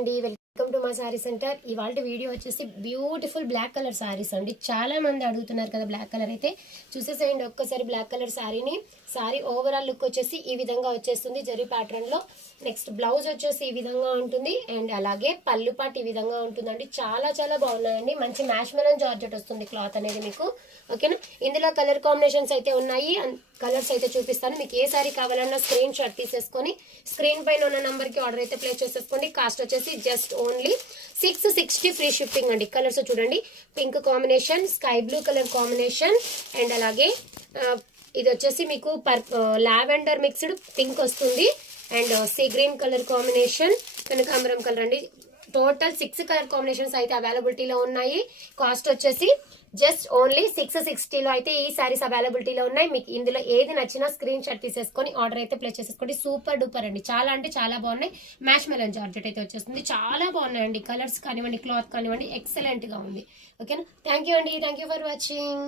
అండి, welcome to మా sari centre. ఇవాళ వీడియో వచ్చేసి బ్యూటిఫుల్ బ్లాక్ కలర్ శారీస్ అండి. చాలా మంది అడుగుతున్నారు కదా బ్లాక్ కలర్, అయితే చూసేసేయండి ఒక్కసారి బ్లాక్ కలర్ శారీని. శారీ ఓవరాల్ లుక్ వచ్చేసి ఈ విధంగా వచ్చేస్తుంది జరీ ప్యాటర్న్ లో. నెక్స్ట్ బ్లౌజ్ వచ్చేసి ఈ విధంగా ఉంటుంది అండ్ అలాగే పళ్ళు పాటు ఈ విధంగా ఉంటుందండి. చాలా చాలా బాగున్నాయండి. మంచి మ్యాష్ మెలన్ జార్జెట్ వస్తుంది క్లాత్ అనేది మీకు. ఓకేనా, ఇందులో కలర్ కాంబినేషన్స్ అయితే ఉన్నాయి, కలర్స్ అయితే చూపిస్తాను. మీకు ఏ సారీ కావాలన్నా స్క్రీన్ షాట్ తీసేసుకొని స్క్రీన్ పైన ఉన్న నంబర్ కి ఆర్డర్ అయితే ప్లేస్ చేసేసుకోండి. కాస్ట్ వచ్చేసి జస్ట్ ఓన్లీ 660 ఫ్రీ షిప్పింగ్ అండి. కలర్స్ చూడండి, pink combination, sky blue colour combination and అలాగే ఇది వచ్చేసి మీకు లావెండర్ మిక్స్డ్ పింక్ వస్తుంది and sea green colour combination, కనకాంబరం కలర్ అండి. టోటల్ 6 కలర్ కాంబినేషన్స్ అయితే అవైలబిలిటీలో ఉన్నాయి. కాస్ట్ వచ్చేసి జస్ట్ ఓన్లీ 660లో అయితే ఈ సారీస్ అవైలబిలిటీలో ఉన్నాయి. మీకు ఇందులో ఏది నచ్చినా స్క్రీన్ షాట్ తీసేసుకొని ఆర్డర్ అయితే ప్లేస్ చేసేసుకోండి. సూపర్ డూపర్ అండి, చాలా అంటే చాలా బాగున్నాయి. మ్యాష్ మెలన్ జార్జెట్ అయితే వచ్చేస్తుంది. చాలా బాగున్నాయండి, కలర్స్ కానివ్వండి, క్లాత్ కానివ్వండి, ఎక్సలెంట్ గా ఉంది. ఓకేనా, థ్యాంక్ యూ అండి, థ్యాంక్ యూ ఫర్ వాచింగ్.